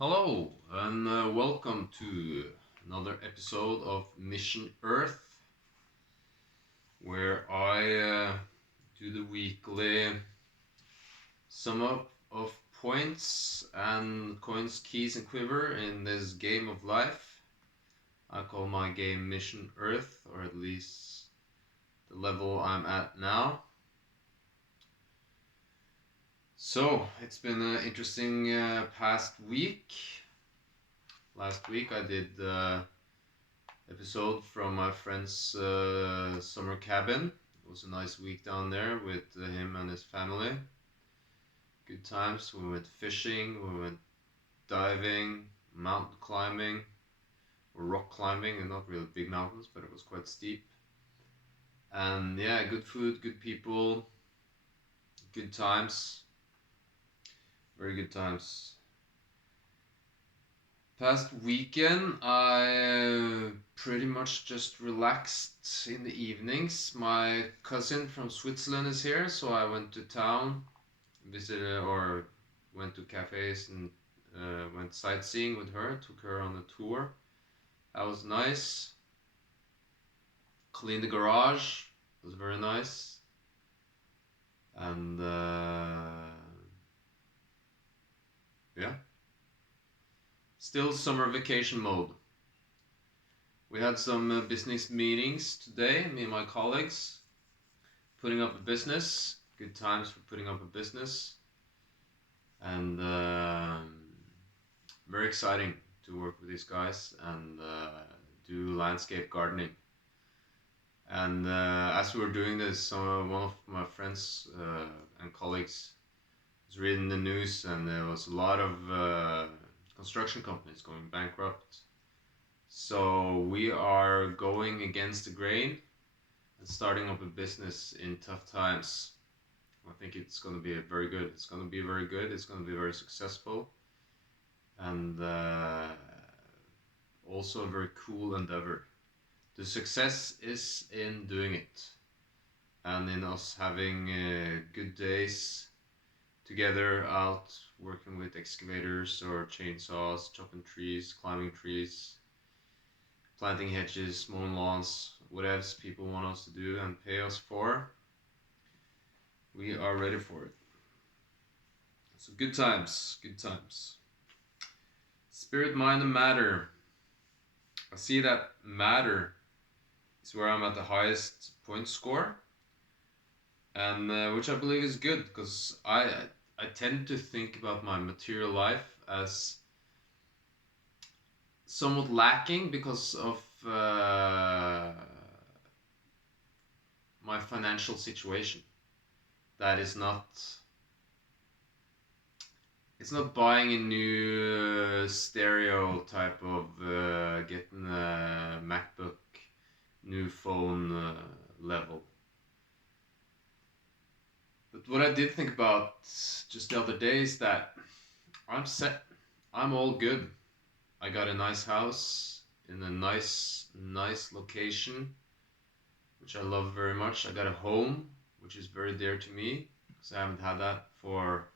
Hello and welcome to another episode of Mission Earth, where I do the weekly sum up of points and coins, keys, and quiver in this game of life. I call my game Mission Earth, or at least the level I'm at now. So it's been an interesting past week. Last week I did episode from my friend's summer cabin. It was a nice week down there with him and his family. Good times. We went fishing, we went diving, mountain climbing, or rock climbing, and not really big mountains, but it was quite steep. And yeah, good food, good people, good times, very good times. Past weekend, I pretty much just relaxed in the evenings. My cousin from Switzerland is here, so I went to town, visited or went to cafes and went sightseeing with her, took her on a tour. That was nice. Cleaned the garage, it was very nice. And yeah, still summer vacation mode. We had some business meetings today, me and my colleagues, putting up a business. Good times for putting up a business. And very exciting to work with these guys and do landscape gardening. And as we were doing this, one of my friends and colleagues was reading the news, and there was a lot of construction companies going bankrupt. So we are going against the grain and starting up a business in tough times. I think it's going to be very good. It's going to be very good. It's going to be very successful. And also a very cool endeavor. The success is in doing it and in us having good days together out working with excavators or chainsaws, chopping trees, climbing trees, planting hedges, mowing lawns, whatever people want us to do and pay us for. We are ready for it. So good times, good times. Spirit, mind, and matter. I see that matter is where I'm at the highest point score, and which I believe is good because I tend to think about my material life as somewhat lacking because of my financial situation. That is not. It's not buying a new stereo type of getting a MacBook, new phone level. But what I did think about just the other day is that I'm set. I'm all good. I got a nice house in a nice location, which I love very much. I got a home, which is very dear to me because I haven't had that for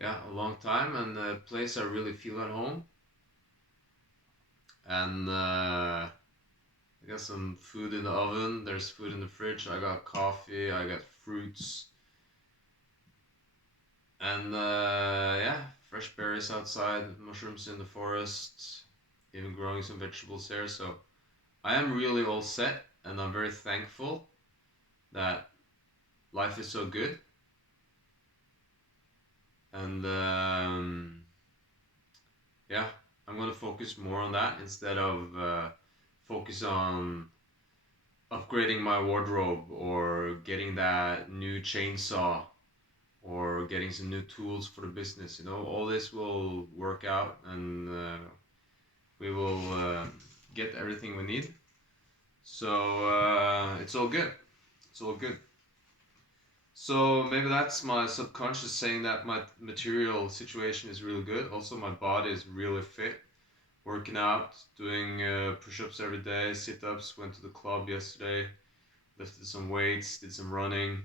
a long time, and a place I really feel at home. And I got some food in the oven. There's food in the fridge. I got coffee. I got fruits. And fresh berries outside, mushrooms in the forest, even growing some vegetables here. So I am really all set, and I'm very thankful that life is so good. And I'm going to focus more on that instead of focus on upgrading my wardrobe or getting that new chainsaw or getting some new tools for the business. You know, all this will work out, and we will get everything we need. So it's all good. It's all good. So maybe that's my subconscious saying that my material situation is really good. Also, my body is really fit. Working out, doing push-ups every day, sit-ups. Went to the club yesterday, lifted some weights, did some running.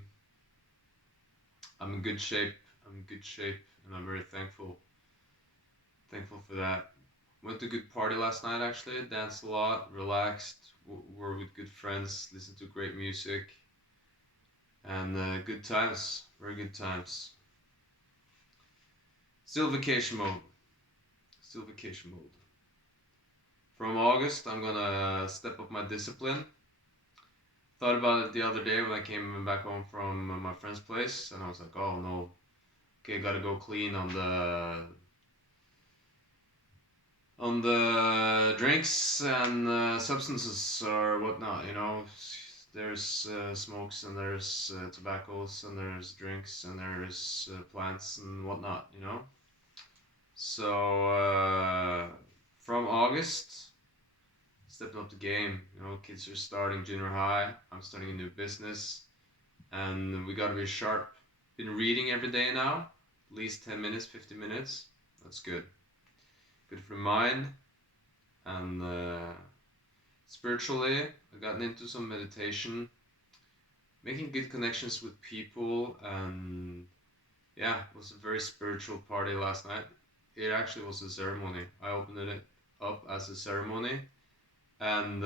I'm in good shape. And I'm very thankful for that. Went to a good party last night actually. Danced a lot, relaxed, were with good friends, listened to great music, and good times. Very good times. Still vacation mode. Still vacation mode. From August, I'm gonna step up my discipline. Thought about it the other day when I came back home from my friend's place, and I was like, oh no, okay, gotta go clean on the drinks and substances or whatnot. You know, there's smokes and there's tobaccos and there's drinks and there's plants and whatnot. You know, so from August, stepping up the game. You know, kids are starting junior high. I'm starting a new business, and we gotta be sharp. Been reading every day now, at least 10 minutes, 15 minutes. That's good. Good for the mind. And spiritually, I've gotten into some meditation, making good connections with people, and yeah, it was a very spiritual party last night. It actually was a ceremony. I opened it up as a ceremony, and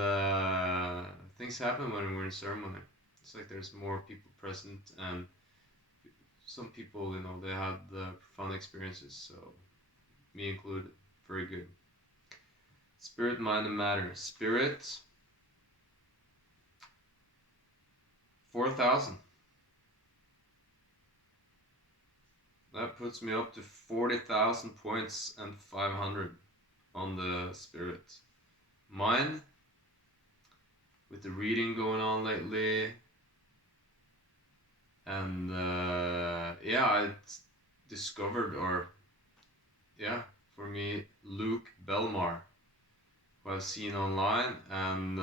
things happen when we're in ceremony. It's like there's more people present, and some people, you know, they had profound experiences, so me included. Very good. Spirit, mind, and matter. Spirit, 4,000. That puts me up to 40,000 points and 500 on the spirit. Mind, with the reading going on lately, and yeah, I discovered, or yeah, for me, Luke Belmar, who I've seen online, and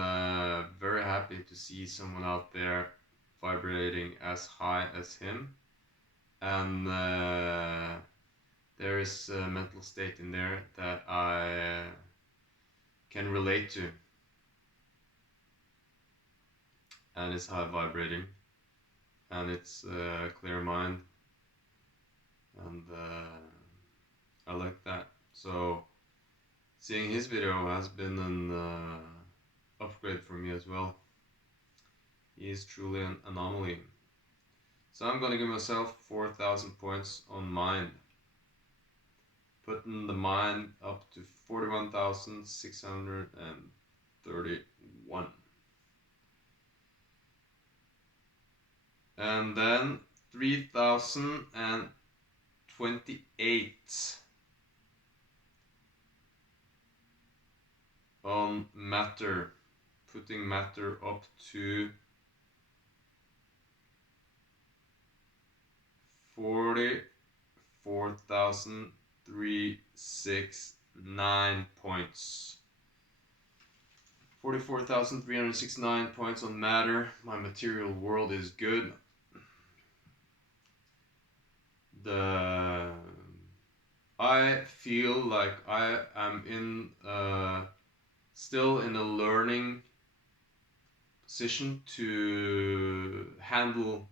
very happy to see someone out there vibrating as high as him. And there is a mental state in there that I can relate to, and it's high vibrating, and it's a clear mind, and I like that. So seeing his video has been an upgrade for me as well. He is truly an anomaly. So I'm gonna give myself 4,000 points on mind, putting the mind up to 41,631. And then 3,028 on matter, putting matter up to 44,369 points. 44,369 points on matter. My material world is good. I feel like I am still in a learning position to handle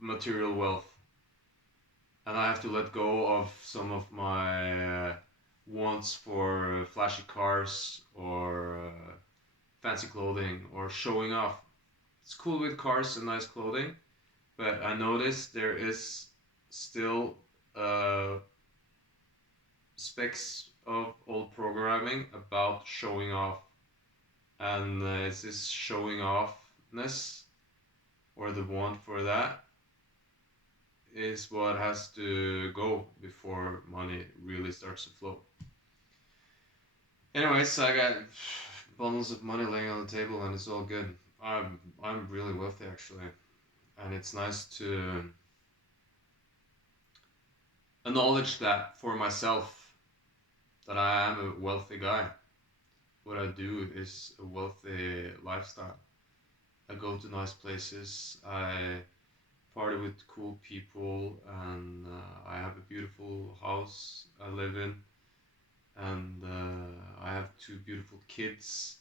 material wealth, and I have to let go of some of my wants for flashy cars or fancy clothing or showing off. It's cool with cars and nice clothing, but I noticed there is still specs of old programming about showing off, and it's this showing offness, or the want for that, is what has to go before money really starts to flow. Anyways, I got bundles of money laying on the table, and it's all good. I'm really wealthy actually, and it's nice to acknowledge that for myself, that I am a wealthy guy. What I do is a wealthy lifestyle. I go to nice places, I party with cool people, and I have a beautiful house I live in, and I have 2 beautiful kids.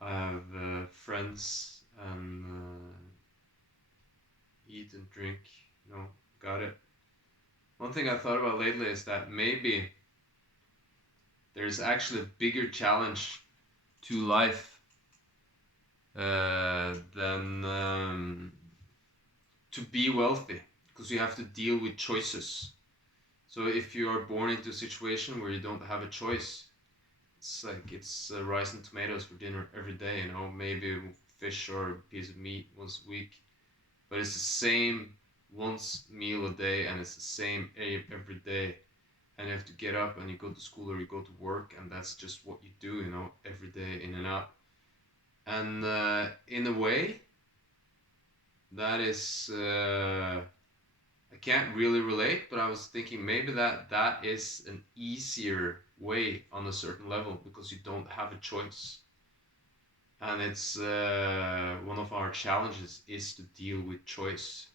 I have friends, and eat and drink, you know, got it. One thing I thought about lately is that maybe there's actually a bigger challenge to life than to be wealthy, because you have to deal with choices. So if you are born into a situation where you don't have a choice, it's like it's rice and tomatoes for dinner every day, you know, maybe fish or a piece of meat once a week, but it's the same once meal a day, and it's the same every day, and you have to get up and you go to school or you go to work, and that's just what you do, you know, every day in and out. And in a way, that is I can't really relate, but I was thinking maybe that is an easier way on a certain level, because you don't have a choice. And it's one of our challenges is to deal with choice.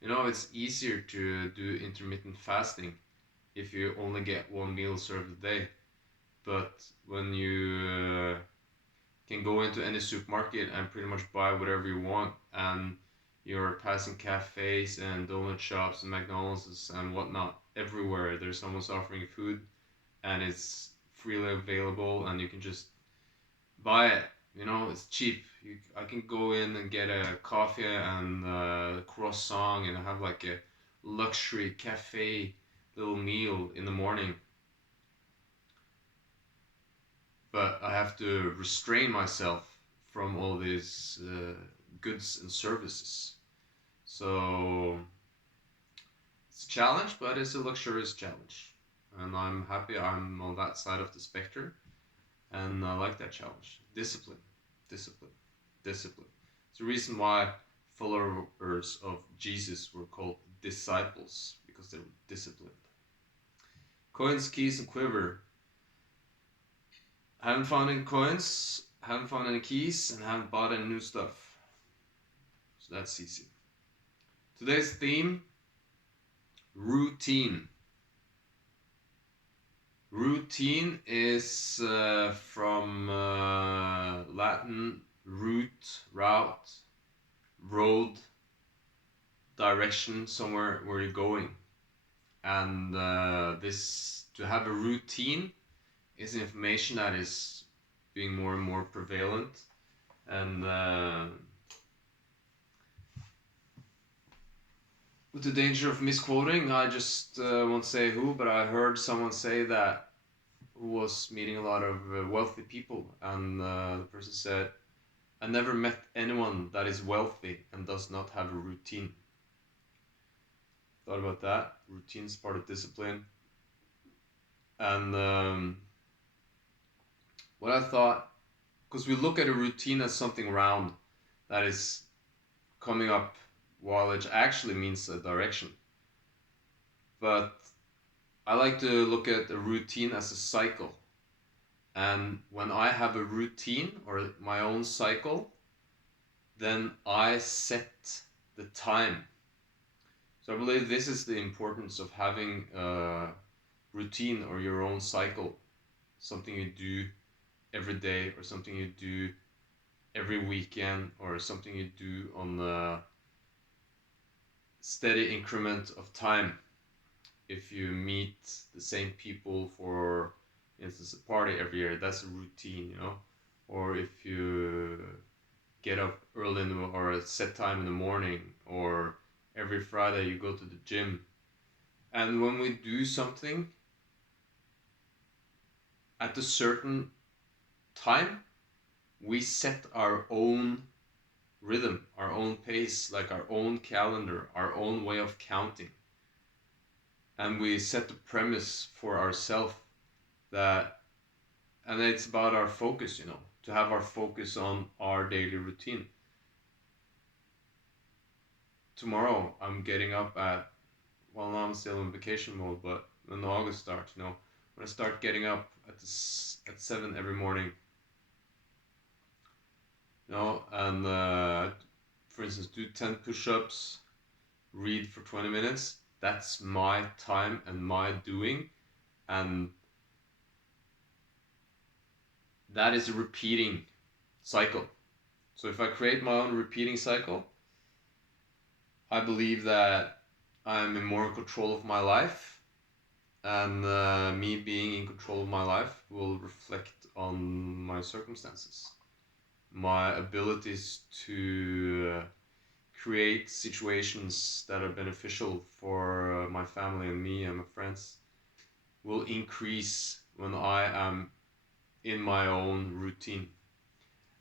You know, it's easier to do intermittent fasting if you only get one meal served a day. But when you can go into any supermarket and pretty much buy whatever you want, and you're passing cafes and donut shops and McDonald's and whatnot everywhere, there's someone's offering food, and it's freely available, and you can just buy it. You know, it's cheap. I can go in and get a coffee and a croissant and have like a luxury cafe little meal in the morning. But I have to restrain myself from all these goods and services. So it's a challenge, but it's a luxurious challenge. And I'm happy I'm on that side of the spectrum. And I like that challenge. Discipline, discipline, discipline. It's the reason why followers of Jesus were called disciples, because they were disciplined. Coins, keys, and quiver. Haven't found any coins, haven't found any keys, and haven't bought any new stuff. So that's easy. Today's theme: routine. Routine is from Latin route, road, direction, somewhere where you're going. And this, to have a routine, is information that is being more and more prevalent. And with the danger of misquoting, I just won't say who, but I heard someone say that, who was meeting a lot of wealthy people, and the person said, I never met anyone that is wealthy and does not have a routine. Thought about that. Routine is part of discipline. And what I thought, because we look at a routine as something round that is coming up, while it actually means a direction. But I like to look at a routine as a cycle. And when I have a routine or my own cycle, then I set the time. So I believe this is the importance of having a routine or your own cycle, something you do every day, or something you do every weekend, or something you do on a steady increment of time. If you meet the same people for instance a party every year, that's a routine, you know. Or if you get up early or a set time in the morning, or every Friday you go to the gym. And when we do something at a certain time, we set our own rhythm, our own pace, like our own calendar, our own way of counting. And we set the premise for ourselves that, and it's about our focus, you know, to have our focus on our daily routine. Tomorrow I'm getting up at, well, now I'm still in vacation mode, but when August starts, you know, when I start getting up at 7 every morning, you know, and for instance do 10 push-ups, read for 20 minutes, that's my time and my doing. And that is a repeating cycle. So if I create my own repeating cycle, I believe that I'm in more control of my life, and me being in control of my life will reflect on my circumstances, my abilities to create situations that are beneficial for my family and me and my friends will increase when I am in my own routine.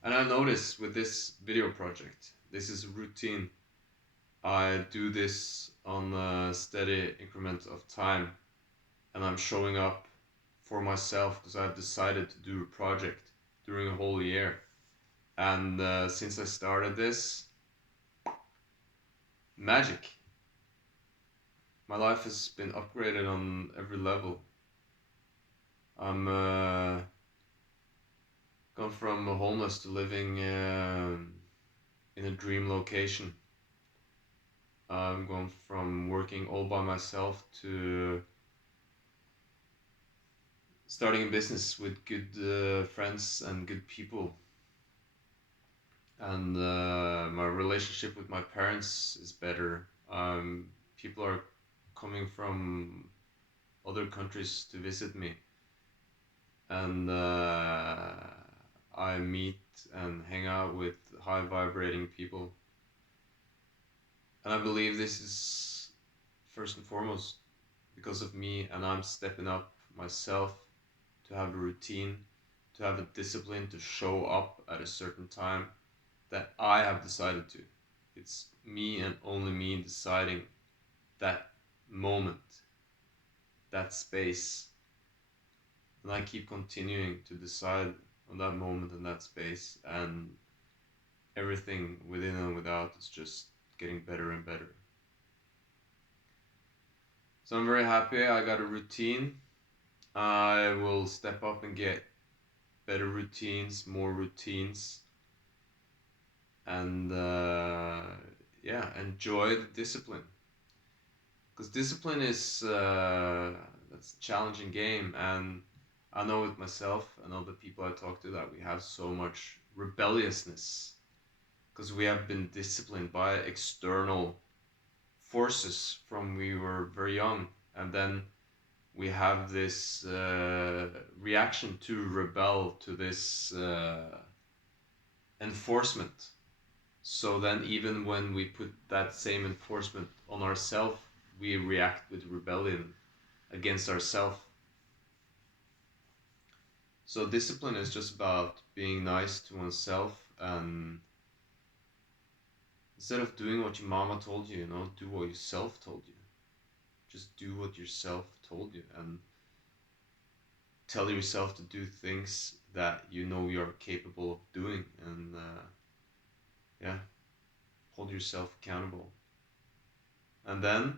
And I notice with this video project, this is a routine. I do this on a steady increment of time, and I'm showing up for myself because I've decided to do a project during a whole year. And since I started this, magic. My life has been upgraded on every level. I'm gone from homeless to living in a dream location. I'm gone from working all by myself to starting a business with good friends and good people. And my relationship with my parents is better. People are coming from other countries to visit me, and I meet and hang out with high vibrating people. And I believe this is first and foremost because of me, and I'm stepping up myself to have a routine, to have a discipline, to show up at a certain time that I have decided to. It's me and only me deciding that moment, that space. And I keep continuing to decide on that moment and that space, and everything within and without is just getting better and better. So I'm very happy I got a routine. I will step up and get better routines, more routines, and yeah, enjoy the discipline. Because discipline is that's a challenging game, and I know with myself and other people I talk to that we have so much rebelliousness because we have been disciplined by external forces from we were very young, and then we have this reaction to rebel to this enforcement. So then, even when we put that same enforcement on ourselves, we react with rebellion against ourselves. So discipline is just about being nice to oneself, and instead of doing what your mama told you, do what yourself told you. Just do what yourself told you, and tell yourself to do things that you know you're capable of doing, and yeah, hold yourself accountable. And then,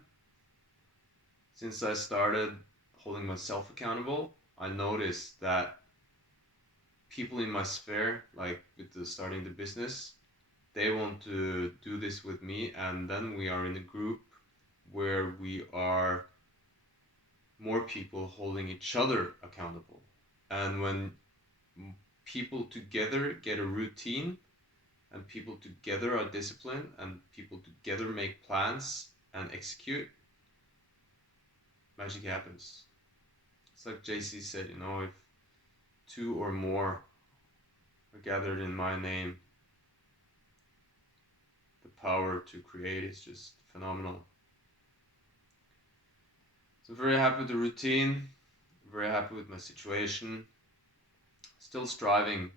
since I started holding myself accountable, I noticed that people in my sphere, like with the starting the business, they want to do this with me, and then we are in a group where we are more people holding each other accountable. And when people together get a routine, and people together are disciplined, and people together make plans and execute, magic happens. It's like JC said, if two or more are gathered in my name, the power to create is just phenomenal. So very happy with the routine, very happy with my situation. Still striving,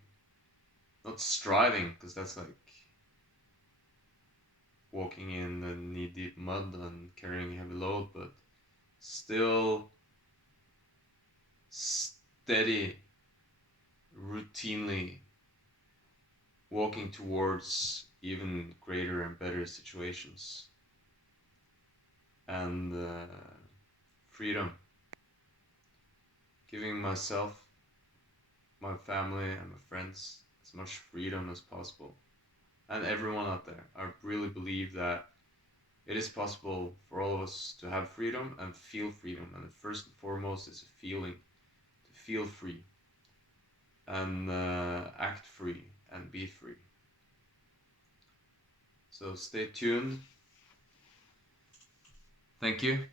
not striving, because that's like walking in the knee-deep mud and carrying a heavy load, but still steady, routinely walking towards even greater and better situations. And freedom. Giving myself, my family, and my friends as much freedom as possible. And everyone out there. I really believe that it is possible for all of us to have freedom and feel freedom. And first and foremost is a feeling, to feel free and act free and be free. So stay tuned. Thank you.